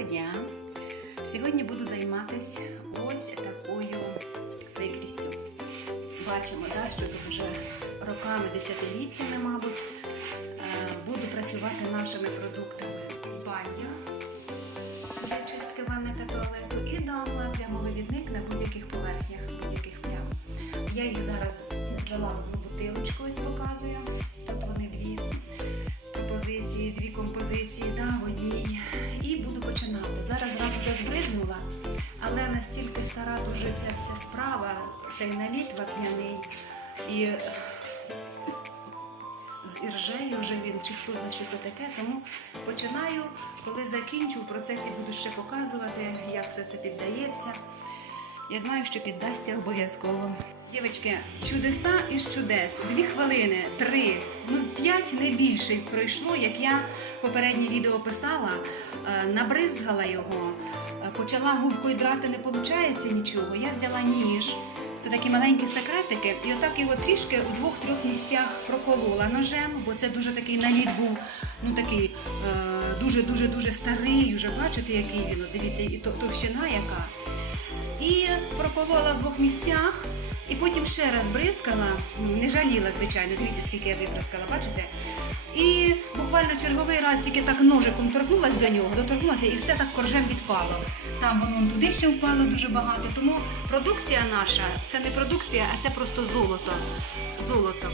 Доброго дня! Сьогодні буду займатися ось такою прикрістю. Бачимо, да, що тут вже роками, десятиліттями, мабуть, е, буду працювати нашими продуктами. Баня для чистки ванни та туалету і дама прямовивідник на будь-яких поверхнях, будь-яких плям. Я їх зараз злила в бутилочку, ось показую. Тут вони дві позиції, дві композиції да, в одній. Починати. Зараз раз вже збризнула, але настільки стара дуже ця вся справа, цей наліт вапняний. І з іржею вже він, чи хто знає, що це таке. Тому починаю, коли закінчу, в процесі буду ще показувати, як все це піддається. Я знаю, що піддасться обов'язково. Дівчатки, чудеса із чудес. Дві хвилини, три, ну п'ять не більше пройшло, як я попереднє відео писала, е, набризгала його, е, почала губкою драти, не виходить нічого. Я взяла ніж. Це такі маленькі секретики, і отак його трішки у двох-трьох місцях проколола ножем, бо це дуже такий наліт був, ну такий дуже дуже старий. Уже бачите, який він. Дивіться, і то- товщина яка і проколола в двох місцях, і потім ще раз бризкала, не жаліла, звичайно, дивіться, скільки я вибризкала, бачите? І буквально черговий раз тільки так ножиком торкнулася до нього, доторкнулася і все так коржем відпало. Там воно туди ще впало дуже багато. Тому продукція наша це не продукція, а це просто золото. Золото.